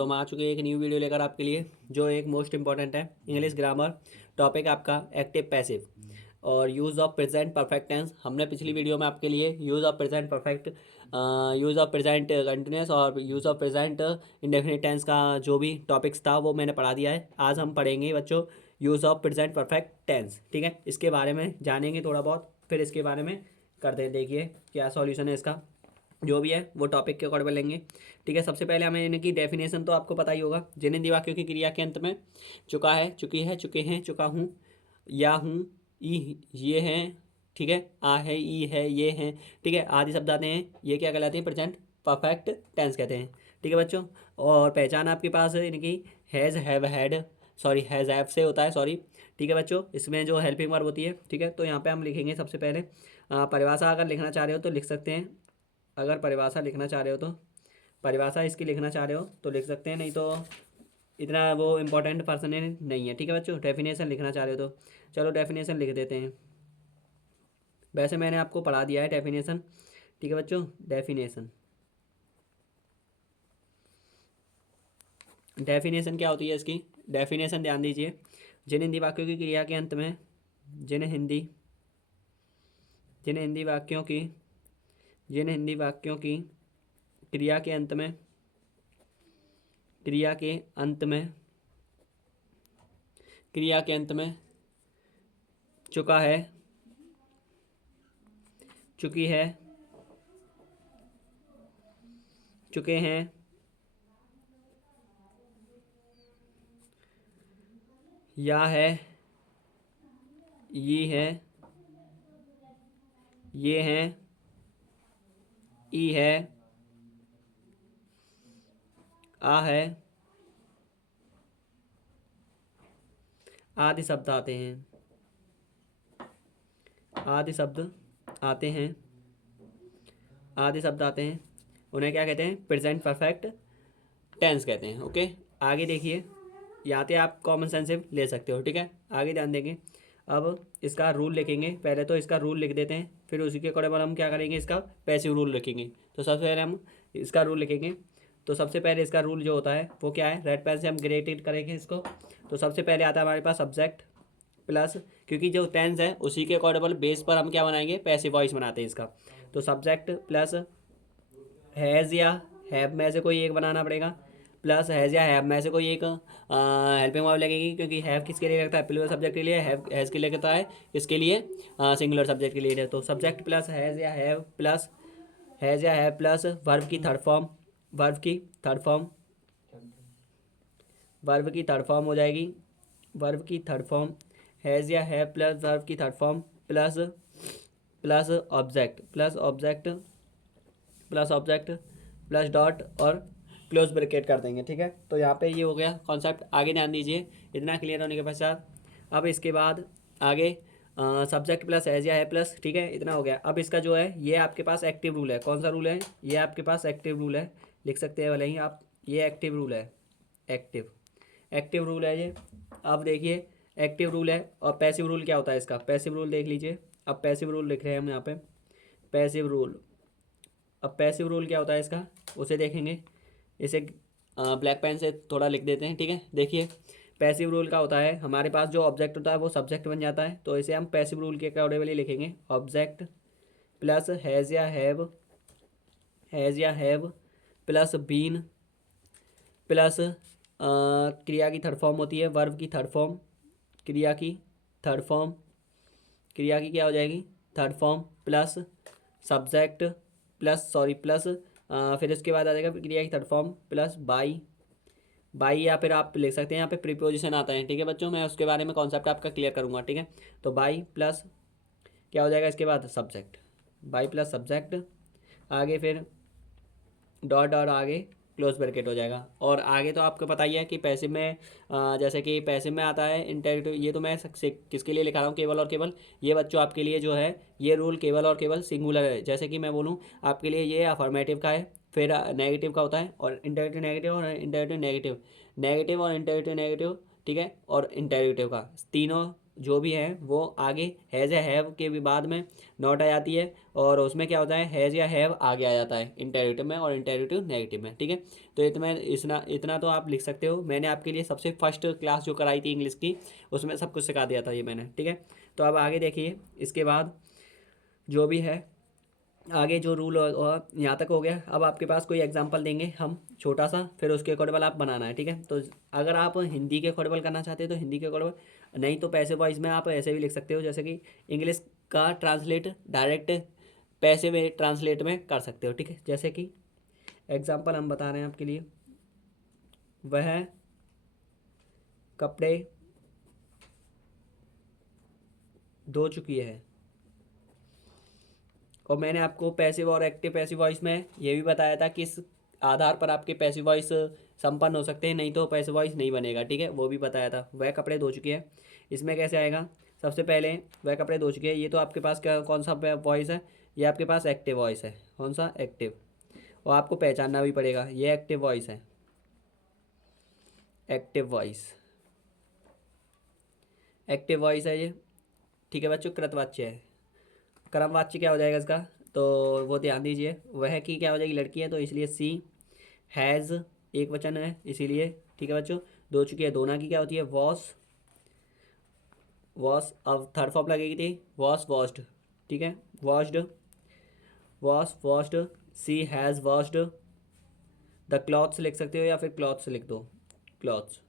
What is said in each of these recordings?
तो हम आ चुके हैं एक न्यू वीडियो लेकर आपके लिए, जो एक मोस्ट इंपॉर्टेंट है इंग्लिश ग्रामर टॉपिक आपका एक्टिव पैसिव और use of present perfect tense. हमने पिछली वीडियो में आपके लिए use of present perfect, use of present continuous और use of present indefinite tense का जो भी टॉपिक्स था वो मैंने पढ़ा दिया है। आज हम पढ़ेंगे बच्चों use of present perfect tense. ठीक है, इसके बारे में जानेंगे थोड़ा बहुत, फिर इसके बारे में करते हैं। देखिए क्या सॉल्यूशन है इसका, जो भी है वो टॉपिक के अकॉर्डिंग लेंगे। ठीक है, सबसे पहले हमें इनकी डेफिनेशन तो आपको पता ही होगा। जिन हिंदी वाक्यों की क्रिया के अंत में चुका है, चुकी है, चुके हैं, चुका हूँ, या हूँ, ई, ये हैं, ठीक है, आ है, ई है, ये हैं, ठीक है, आदि शब्द आते हैं, ये क्या कहलाते हैं? प्रेजेंट परफेक्ट टेंस कहते हैं। ठीक है बच्चों, और पहचान आपके पास है इनकी has, have, had, sorry has, have से होता है, सॉरी। ठीक है बच्चों, इसमें जो हेल्पिंग वर्ब होती है, ठीक है, तो यहाँ पे हम लिखेंगे सबसे पहले परिभाषा अगर लिखना चाह रहे हो तो लिख सकते हैं। अगर परिभाषा लिखना चाह रहे हो तो परिभाषा इसकी लिखना चाह रहे हो तो लिख सकते हैं, नहीं तो इतना वो इम्पोर्टेंट पर्सन नहीं है। ठीक है बच्चों, डेफिनेशन लिखना चाह रहे हो तो चलो डेफिनेशन लिख देते हैं। वैसे मैंने आपको पढ़ा दिया है डेफिनेशन। ठीक है बच्चों, डेफिनेशन डेफिनेशन क्या होती है इसकी? डेफिनेशन ध्यान दीजिए। जिन हिंदी वाक्यों की क्रिया के अंत में, जिन हिंदी जिन हिंदी वाक्यों की जिन हिंदी वाक्यों की क्रिया के अंत में, क्रिया के अंत में, क्रिया के अंत में चुका है, चुकी है, चुके हैं, या है, ये है, ये हैं, ई है, आ है, आदि शब्द आते हैं, आदि शब्द आते हैं, आदि शब्द आते हैं, उन्हें क्या कहते हैं? प्रेजेंट परफेक्ट टेंस कहते हैं। ओके, आगे देखिए, यहाँ पे आप कॉमन सेंस ले सकते हो। ठीक है, आगे ध्यान देंगे। अब इसका रूल लिखेंगे, पहले तो इसका रूल लिख देते हैं, फिर उसी के अकॉर्डिंग हम क्या करेंगे, इसका पैसिव रूल लिखेंगे। तो सबसे पहले हम इसका रूल लिखेंगे। तो सबसे पहले इसका रूल जो होता है वो क्या है? रेड पेन से हम ग्रेडेड करेंगे इसको। तो सबसे पहले आता है हमारे पास सब्जेक्ट प्लस, क्योंकि जो टेंस है उसी के अकॉर्डेबल बेस पर हम क्या बनाएंगे? पैसिव वॉइस बनाते हैं इसका। तो सब्जेक्ट प्लस हैज़ या हैव में से कोई एक बनाना पड़ेगा, प्लस हैज़ या हैव में से कोई एक हेल्पिंग वर्ब लगेगी, क्योंकि हैव किसके लिए लगता है? प्लूरल सब्जेक्ट के लिए। हैव हैज़ के लिए लगता है किसके लिए? सिंगुलर सब्जेक्ट के लिए। तो सब्जेक्ट प्लस हैज़ या हैव प्लस हैज़ या हैव प्लस वर्ब की थर्ड फॉर्म, वर्ब की थर्ड फॉर्म, वर्ब की थर्ड फॉर्म हो जाएगी, वर्ब की थर्ड फॉर्म हैज़ या हैव प्लस वर्ब की third form plus plus object, plus object, plus object, plus dot और क्लोज ब्रैकेट कर देंगे। ठीक है, तो यहाँ पे ये हो गया कॉन्सेप्ट। आगे ध्यान दीजिए, इतना क्लियर होने के पश्चात अब इसके बाद आगे सब्जेक्ट प्लस एज या है प्लस, ठीक है, इतना हो गया। अब इसका जो है ये आपके पास एक्टिव रूल है। कौन सा रूल है? ये आपके पास एक्टिव रूल है, लिख सकते हैं भले ही आप, ये एक्टिव रूल है, एक्टिव एक्टिव रूल है ये। अब देखिए एक्टिव रूल है, और पैसिव रूल क्या होता है इसका? पैसिव रूल देख लीजिए। अब पैसिव रूल लिख रहे हैं हम यहाँ पे, पैसिव रूल। अब पैसिव रूल क्या होता है इसका, उसे देखेंगे। इसे ब्लैक पेन से थोड़ा लिख देते हैं। ठीक है, देखिए पैसिव रूल का होता है हमारे पास जो ऑब्जेक्ट होता है वो सब्जेक्ट बन जाता है, तो इसे हम पैसिव रूल के अकॉर्डिंगली लिखेंगे। ऑब्जेक्ट प्लस हैज़ या हैव, हैज़ या हैव प्लस बीन प्लस क्रिया की थर्ड फॉर्म होती है, वर्ब की थर्ड फॉर्म, क्रिया की थर्ड फॉर्म, क्रिया की क्या हो जाएगी? Third form plus subject plus, sorry plus फिर इसके बाद आ जाएगा क्रिया की third form plus by, by या फिर आप लिख सकते हैं यहाँ पे प्रीपोजिशन आता है। ठीक है बच्चों, मैं उसके बारे में कॉन्सेप्ट आपका क्लियर करूँगा। ठीक है, तो बाई प्लस क्या हो जाएगा इसके बाद? सब्जेक्ट, बाई प्लस सब्जेक्ट, आगे फिर डॉट डॉट, आगे क्लोज ब्रैकेट हो जाएगा। और आगे तो आपको पता ही है कि पैसिव में जैसे कि पैसिव में आता है इंटेरेक्टिव। ये तो मैं किसके लिए लिखा रहा हूँ? केवल और केवल ये बच्चों आपके लिए जो है ये रूल केवल और केवल सिंगुलर है। जैसे कि मैं बोलूँ आपके लिए, ये अफर्मेटिव का है, फिर नेगेटिव का होता है, और इंटेरेक्टिव नेगेटिव और इंटेरेक्टिव नेगेटिव, नेगेटिव और इंटेरेक्टिव नेगेटिव, ठीक है, और इंटेरेक्टिव का, तीनों जो भी है वो आगे हैज़ या हैव के भी बाद में नॉट आ जाती है, और उसमें क्या होता है, हैज़ या हैव आगे आ जाता है इंटेरोगेटिव में और इंटेरोगेटिव नेगेटिव में। ठीक है, तो इतना इतना इतना तो आप लिख सकते हो। मैंने आपके लिए सबसे फर्स्ट क्लास जो कराई थी इंग्लिश की, उसमें सब कुछ सिखा दिया था ये मैंने। ठीक है, तो अब आगे देखिए, इसके बाद जो भी है आगे जो रूल यहाँ तक हो गया। अब आपके पास कोई एग्जांपल देंगे हम छोटा सा, फिर उसके अकॉर्डेबल आप बनाना है। ठीक है, तो अगर आप हिंदी के अकॉर्डेबल करना चाहते हैं तो हिंदी के अकॉर्डेबल, नहीं तो पैसे वॉइस में आप ऐसे भी लिख सकते हो, जैसे कि इंग्लिश का ट्रांसलेट डायरेक्ट पैसे में ट्रांसलेट में कर सकते हो। ठीक है, जैसे कि एग्जांपल हम बता रहे हैं आपके लिए, वह कपड़े धो चुकी है। और मैंने आपको पैसिव और एक्टिव पैसिव वॉइस में ये भी बताया था किस आधार पर आपके पैसिव वॉइस संपन्न हो सकते हैं, नहीं तो पैसिव वॉइस नहीं बनेगा। ठीक है, वो भी बताया था। वह कपड़े धो चुकी है, इसमें कैसे आएगा, सबसे पहले वह कपड़े धो चुकी है, ये तो आपके पास क्या कौन सा वॉइस है, ये आपके पास एक्टिव वॉइस है। कौन सा, एक्टिव। और आपको पहचानना भी पड़ेगा, ये एक्टिव वॉइस है, एक्टिव वॉइस, एक्टिव वॉइस है ये। ठीक है बच्चों, कृतवाच्य है। कर्मवाच्य क्या हो जाएगा इसका, तो वो ध्यान दीजिए, वह की क्या हो जाएगी, लड़की है, तो इसलिए सी। हैज़ एक वचन है इसीलिए। ठीक है बच्चों, धो चुकी है, धोना की क्या होती है, वॉश, वॉश। अब थर्ड फॉर्म लगेगी थी, वॉश वॉश्ड। ठीक है, washed, wash washed, she has washed the clothes लिख सकते हो, या फिर क्लॉथ्स लिख दो, क्लॉथ्स।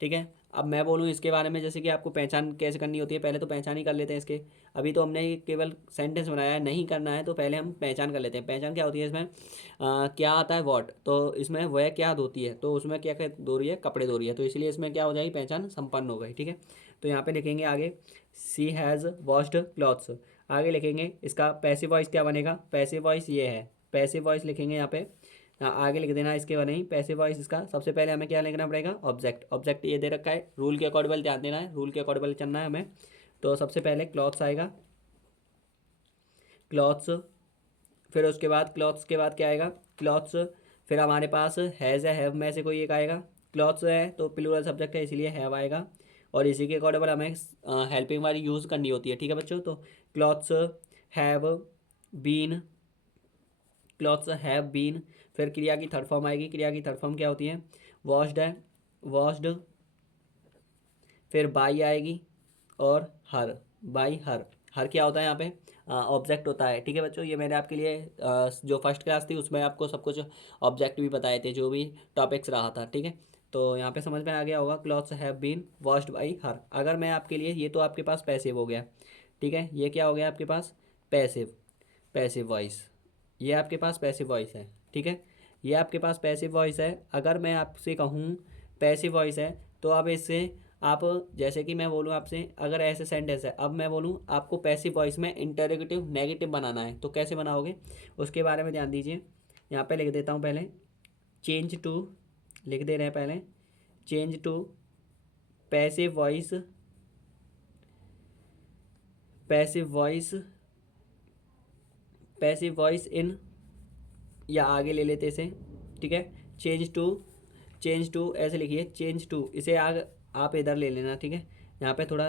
ठीक है, अब मैं बोलूँ इसके बारे में, जैसे कि आपको पहचान कैसे करनी होती है, पहले तो पहचान ही कर लेते हैं इसके। अभी तो हमने केवल सेंटेंस बनाया है, नहीं करना है तो पहले हम पहचान कर लेते हैं। पहचान क्या होती है इसमें, क्या आता है, वॉट, तो इसमें वह क्या धोती है, तो उसमें क्या धो रही है, कपड़े धो रही है, तो इसलिए इसमें क्या हो जाएगी, पहचान संपन्न हो गई। ठीक है, तो यहाँ पे लिखेंगे आगे, सी हैज़ वॉश्ड क्लॉथ्स। आगे लिखेंगे इसका पैसिव वॉइस क्या बनेगा, पैसिव वॉइस ये है, पैसिव वॉइस लिखेंगे यहाँ पे। आगे लिख देना इसके बने ही पैसिव वॉइस। इसका सबसे पहले हमें क्या लिखना पड़ेगा, ऑब्जेक्ट। ऑब्जेक्ट ये दे रखा है, रूल के अकॉर्डिंग ध्यान देना है, रूल के अकॉर्डिंग चलना है हमें। तो सबसे पहले क्लॉथ्स आएगा, क्लॉथ्स। फिर उसके बाद क्लॉथ्स के बाद क्या आएगा, क्लॉथ्स। फिर हमारे पास हैज़ है, हैव में से कोई एक आएगा। क्लॉथ्स है तो प्लूरल सब्जेक्ट है इसलिए हैव आएगा, और इसी के अकॉर्डिंग हमें हेल्पिंग वाली यूज़ करनी होती है। ठीक है बच्चों, तो clothes have been, clothes have been. फिर क्रिया की थर्ड फॉर्म आएगी, क्रिया की थर्ड फॉर्म क्या होती है, वॉश्ड है, वॉश्ड। फिर बाई आएगी, और हर, बाई हर। हर क्या होता है यहाँ पे, ऑब्जेक्ट होता है। ठीक है बच्चों, ये मैंने आपके लिए जो फर्स्ट क्लास थी उसमें आपको सब कुछ ऑब्जेक्ट भी बताए थे, जो भी टॉपिक्स रहा था। ठीक है, तो यहाँ पे समझ में आ गया होगा, clothes have been washed by her. अगर मैं आपके लिए, ये तो आपके पास पैसिव हो गया। ठीक है, ये क्या हो गया आपके पास, पैसिव, पैसिव वॉइस। ये आपके पास पैसिव वॉइस है। ठीक है, ये आपके पास पैसिव वॉइस है। अगर मैं आपसे कहूँ पैसिव वॉइस है, तो अब इससे आप, जैसे कि मैं बोलूँ आपसे, अगर ऐसे सेंटेंस है, अब मैं बोलूँ आपको पैसिव वॉइस में इंटरोगेटिव नेगेटिव बनाना है, तो कैसे बनाओगे, उसके बारे में ध्यान दीजिए। यहाँ पे लिख देता हूँ पहले, चेंज टू, लिख दे रहे हैं पहले, change to passive voice, passive voice, passive voice in, या आगे ले लेते इसे। ठीक है, चेंज टू, चेंज टू ऐसे लिखिए, चेंज टू, इसे आग आप इधर ले लेना। ठीक है, यहाँ पे थोड़ा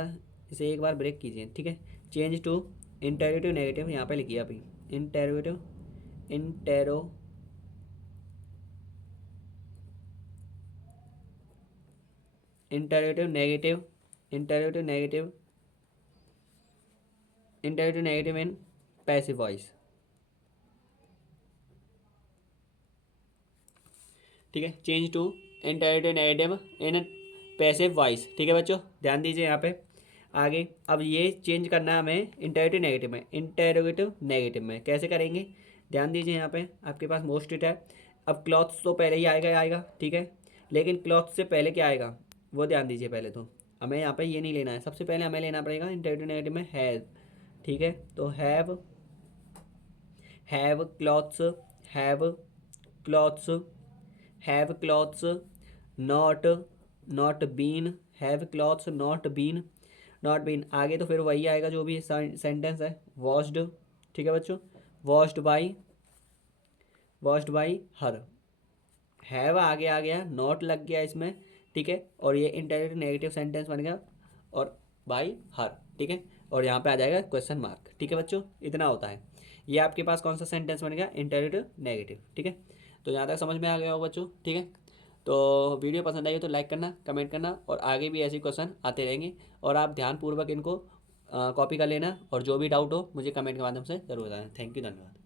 इसे एक बार ब्रेक कीजिए। ठीक है, चेंज टू इंटेरोगेटिव नेगेटिव यहाँ पे लिखिए अभी, interrogative, intero, interrogative negative, interrogative negative, interrogative negative in passive voice. ठीक है, change to interrogative negative in passive voice. ठीक है बच्चों, ध्यान दीजिए यहाँ पे आगे। अब ये चेंज करना है हमें इंटेरोगेटिव नेगेटिव में, इंटेरोगेटिव नेगेटिव में कैसे करेंगे, ध्यान दीजिए यहाँ पे आपके पास मोस्ट इट है। अब क्लॉथ्स तो पहले ही आएगा ही आएगा, ठीक है, लेकिन क्लॉथ से पहले क्या आएगा वो ध्यान दीजिए। पहले तो हमें यहाँ पे ये नहीं लेना है, सबसे पहले हमें लेना पड़ेगा इंटेरोगेटिव नेगेटिव में हैव। ठीक है, तो have clothes, have clothes, have clothes not, not been, have clothes not been, not been. आगे तो फिर वही आएगा जो भी सेंटेंस है, वॉश्ड। ठीक है बच्चों, washed by, washed by her. Have आगे आ गया, नॉट लग गया इसमें। ठीक है, और ये इंटेरोगेटिव नेगेटिव सेंटेंस बन गया, और बाई हर, ठीक है, और यहाँ पे आ जाएगा क्वेश्चन मार्क, ठीक है बच्चों, इतना होता है। ये आपके पास कौन सा सेंटेंस बन गया, इंटरोगेटिव नेगेटिव, ठीक है। तो यहाँ तक समझ में आ गया होगा बच्चों, ठीक है। तो वीडियो पसंद आई हो तो लाइक करना, कमेंट करना, और आगे भी ऐसे क्वेश्चन आते रहेंगे, और आप ध्यानपूर्वक इनको कॉपी कर लेना, और जो भी डाउट हो मुझे कमेंट के माध्यम से जरूर बताना। थैंक यू, धन्यवाद।